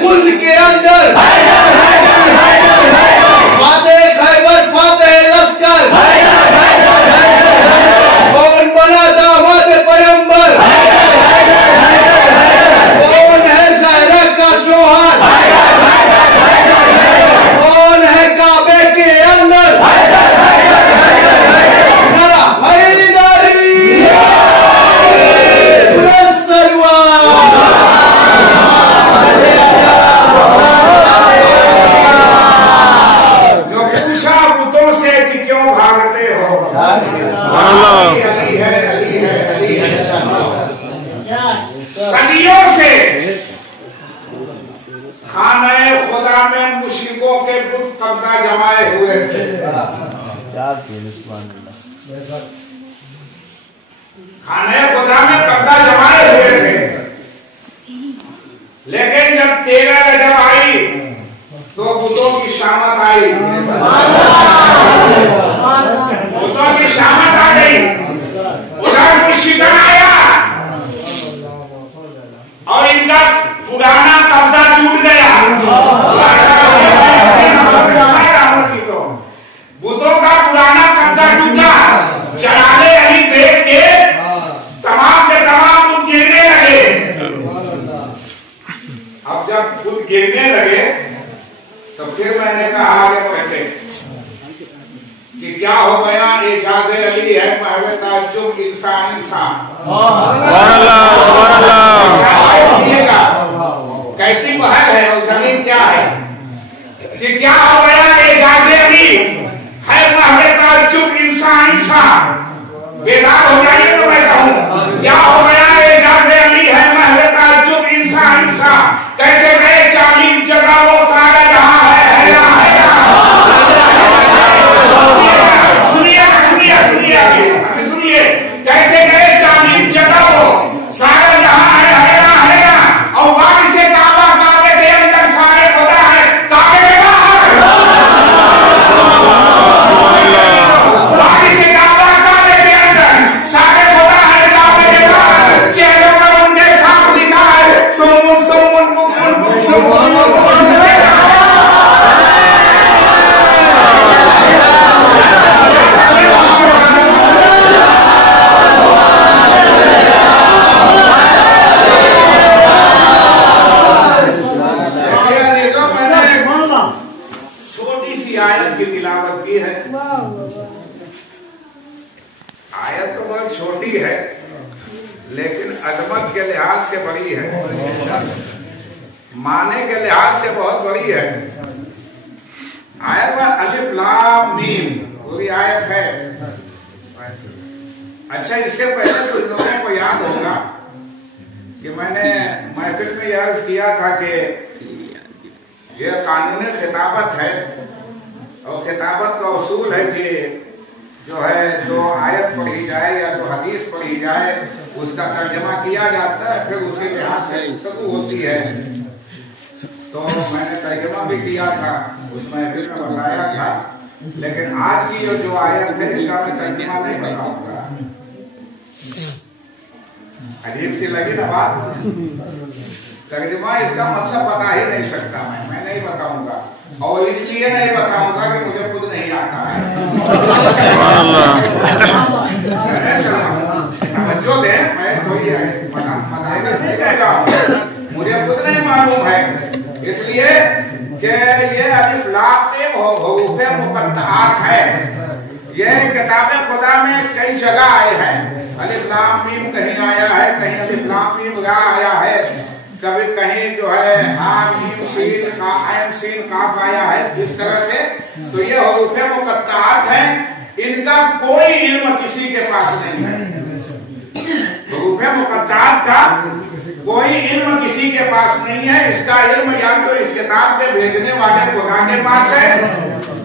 कुल के अंदर फातेह खैबर फातेह लश्कर कौन बना दामाद पैगंबर कौन है ज़हरा का शोहर कौन है काबे के अंदर नारा हैदरी जो पूछा बुतों से कि क्यों भागते हो, अली है अली है अली है। सदियों से खाने खुदा में मुश्रिकों के बुत कब्जा जमाए हुए थे। खाने खुदा में कब्जा जमाए हुए थे, लेकिन जब 13 रजब आई तो बुतों की शामत आई, बुतों की शामत आ गई। उधर मुश्रिकन आया और इनका पुराना कब्जा टूट गया। बुतों का पुराना कब्जा टूटा। जलाले अली देख के तमाम के तमाम बुत गिरने लगे। अब जब बुत गिरने लगे तो फिर मैंने कहा आगे कहते कि क्या हो गया, एजाज अली है महवे ताज्जुब इंसान इंसान। कैसी महल है और जमीन क्या है कि क्या हो गया, एजाज अली है महवे ताज्जुब इंसान इंसान। बेदार हो जाइए तो मैं कहूँ क्या हो गया, एजाज अली है महवे ताज्जुब इंसान इंसान। कैसे गए 40 जगह वो सारा जहां है सुनिए कैसे गए 40 जगह वो सारा जहां है और वहां से काबा काबे के अंदर सारे खुदा है, काबे के बाहर वहां से काबा काबे के अंदर सारे खुदा है, काबे के बाहर चेहरे पर उनके साथ लिखा है सुमुन सुमुन बुकमुन बुक सुमुन। आयत की तिलावत की है। आयत तो बहुत छोटी है लेकिन अजमत के लिहाज से बड़ी है, माने के लिहाज से बहुत बड़ी है। आयत में अलिफ लाम मीम पूरी आयत है। अच्छा, इससे पहले कुछ लोगों को याद होगा कि मैंने महफिल में यह अर्ज किया था कि यह कानून खिताबत है और खिताबत का उसूल है कि जो है जो आयत पढ़ी जाए या जो हदीस पढ़ी जाए उसका तर्जमा किया जाता है, फिर उसके लिहाज से गुफ्तगू होती है। तो मैंने तर्जमा भी किया था, उसमें फिर मैं बताया था, लेकिन आज की जो आयत है इसका मैं तर्जमा नहीं बताऊंगा। अजीब सी लगी ना बात, तर्जमा इसका मतलब बता ही नहीं सकता मैं नहीं बताऊंगा, और इसलिए नहीं बताऊंगा कि मुझे खुद नहीं आता है। बच्चों दे मैं कोई बताएगा नहीं कहेगा, मुझे खुद नहीं मालूम है, इसलिए कि ये अलिफ लाम मीम हुरूफ़े मुक़त्तआत है। ये किताबे खुदा में कई जगह आए हैं। अलिफ लाम मीम कहीं आया है, कहीं अलिफ लाम मीम रा आया है, कभी कहीं जो है हाँ मीम सीन का ऐन सीन काफ आया है, इस तरह से। तो ये हुरूफ़े मुक़त्तआत हैं, इनका कोई इल्म किसी के पास नहीं है। हुरूफ़े मुक़त्तआत का कोई इल्म किसी के पास नहीं है। इसका इल्म या तो इस किताब के भेजने वाले खुदा के पास है,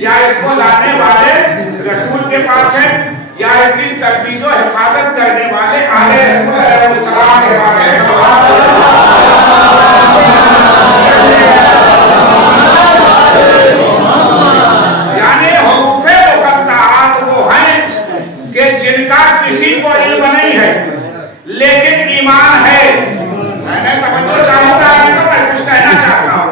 या इसको लाने वाले रसूल के पास है, या इसकी तजवीज़ और हिफाजत करने वाले आले रसूल अलैहिस्सलाम के पास है। यानी हुरूफ़े मुक़त्तआत वो हैं कि जिनका किसी को इल्म नहीं है लेकिन ईमान है। मैंने तवज्जो चाहूंगा, मैं कुछ कहना चाहता हूँ।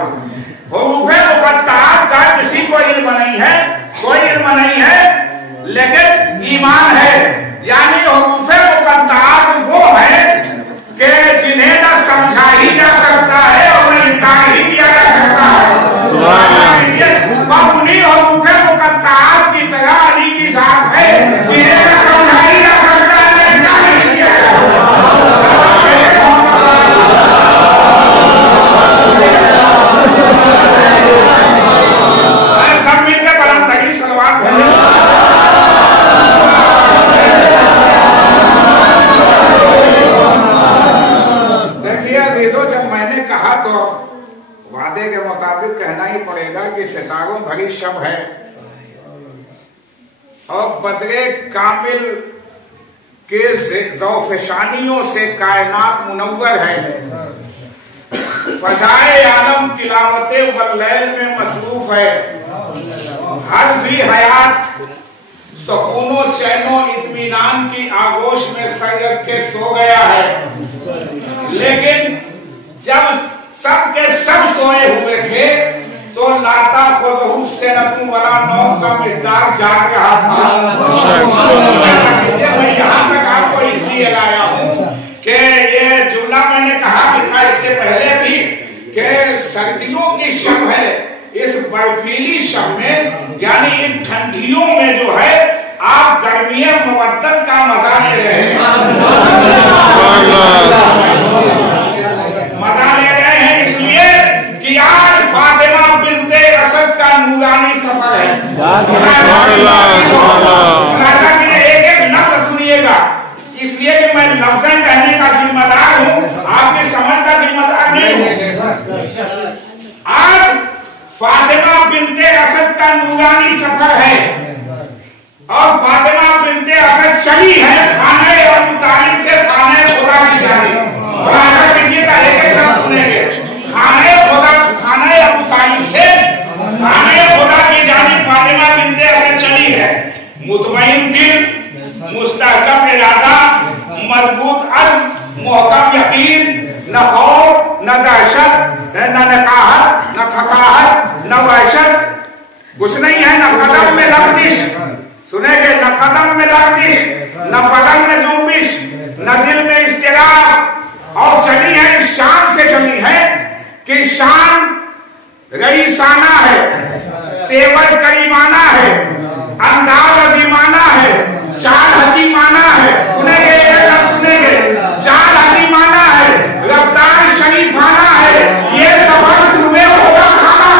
वादे के मुताबिक कहना ही पड़ेगा कि सितारों भरी शब है और बदरे कामिल के ज़ौफ़शानियों से कायनात मुनव्वर है। फज़ाए आलम तिलावते वल्लैल में मसरूफ है। हर जी हयात सुकूनो चैनो इत्मीनान की आगोश में सर रख के सो गया है। लेकिन जब सब के सब सोए हुए थे तो लाता खुदहू से नतू वाला नौ का मिज़दार जाग रहा था। मैं यहाँ तक आपको इसलिए लाया हूँ कि ये जुमला मैंने कहा भी था इससे पहले भी कि सर्दियों की शब है। इस बर्फीली शब में यानी इन ठंडियों में जो है आप गर्मियों मुवद्दत का मजा ले रहे हैं, मजा ले रहे हैं इसलिए कि आज फातिमा बिन्ते असद का नूरानी सफर है। एक एक लफ्ज सुनिएगा इसलिए कि मैं लफ्ज़ें कहने का जिम्मेदार हूँ, आपकी समझ का जिम्मेदार नहीं हूँ। आज फातिमा बिन्ते असद का नूरानी सफर है और फातिमा बिन्ते असद चली है खाने अबू तालिब से खाने खुदा की जानिब। कीजिएगा एक एक लफ्ज़ सुनेंगे। खाने खुदा, खाने अबू तालिब से खाने खुदा की जानिब फातिमा बिन्ते असद चली है। मुतमईन दिल, मुस्तहकम इरादा, मजबूत अज़्म, मुहकम यकीन, न खौफ न दहशत न नकाहत न थकाहट न वहशत, कुछ नहीं है। न कदम में लफ्ज़िश, सुनेंगे, न कदम में लफ्ज़िश, न बदन में जुम्बिश, न दिल में इस्तिराब। और चली है इस शान से चली है कि शान रईसाना है, तेवर करीमाना है, अंदाज अजीमाना है, चाल हकीमाना है। सुनेंगे, सुनेंगे, चाल हकीमाना है, रफ्तार शरीफाना है। ये सफर सुबह होगा खाना है।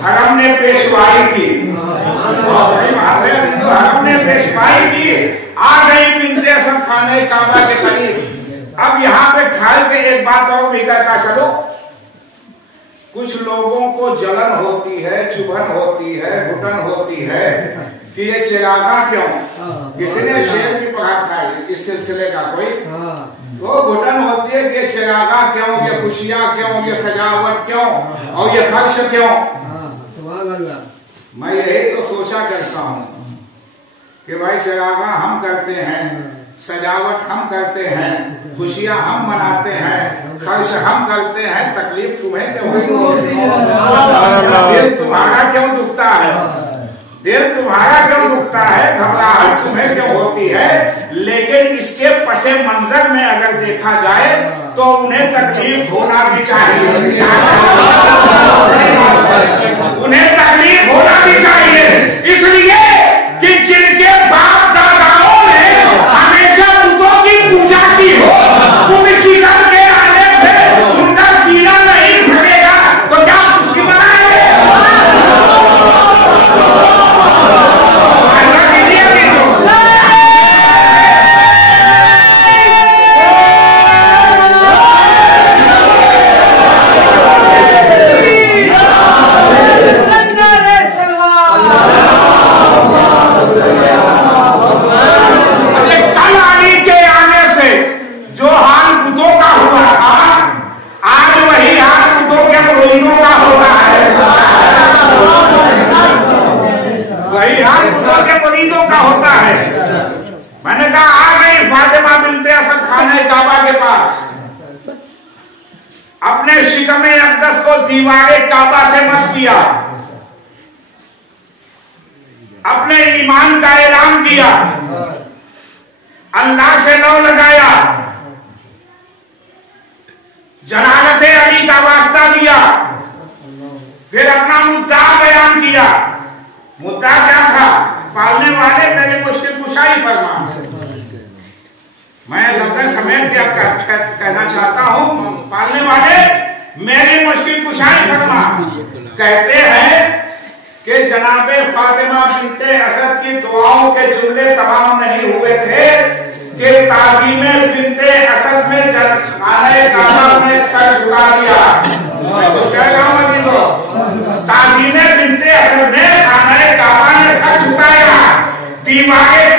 हरम ने पेशवाई की, आ गई बिन्ते असद खाने काबा के करीब। अब यहाँ पे ठहर के एक बात और भी कहता चलो, कुछ लोगों को जलन होती है, चुभन होती है, घुटन होती है कि ये चिरागा क्यों। किसी ने शेर भी पढ़ा था इस सिलसिले का कोई, वो घुटन होती है कि चिरागा क्यों, ये खुशियां क्यों, ये सजावट क्यों और ये खर्च क्यों। मैं यही तो सोचा करता हूँ कि भाई चिरागा हम करते हैं, सजावट हम करते हैं, खुशियां हम मनाते हैं, खर्च हम करते हैं, तकलीफ तुम्हें क्यों होती है? दिल तुम्हारा क्यों दुखता है? दिल तुम्हारा क्यों दुखता है? घबराहट तुम्हें क्यों होती है? लेकिन इसके पसे मंजर में अगर देखा जाए तो उन्हें तकलीफ होना भी चाहिए, उन्हें तकलीफ होना भी चाहिए। इसलिए कि जिनके बाप दादाओं ने हमेशा बुतों की पूजा की हो, बुत शिकन के आने पे उनका सीना नहीं फटेगा तो क्या उसकी बनाएंगे? का होता है। मैंने कहा आ गई फातिमा बिनते असद खाने काबा के पास, अपने शिकमे अक़दस को दीवारे काबा से मस किया, अपने ईमान का ऐलान किया, अल्लाह से लौ लगाया, जलालते अली का वास्ता दिया, फिर अपना मुद्दा बयान किया। मुद्दा क्या था? पालने वाले मेरी मुश्किल कुशाई फरमा। मैं लफ्ज़ समेट के कहना चाहता हूं, पालने वाले मेरी मुश्किल कुशाई फरमा। कहते हैं कि जनाबे फातिमा बिनते असद की दुआओं के जुमले तमाम नहीं हुए थे कि ताज़ीमे बिनते असद में खाने काबा में सर झुका दिया। मैं कुछ कह रहा हूं अभी तो, ताज़ीमे बिनते असद में खाने काबा ने सर झुकाया, दीवारे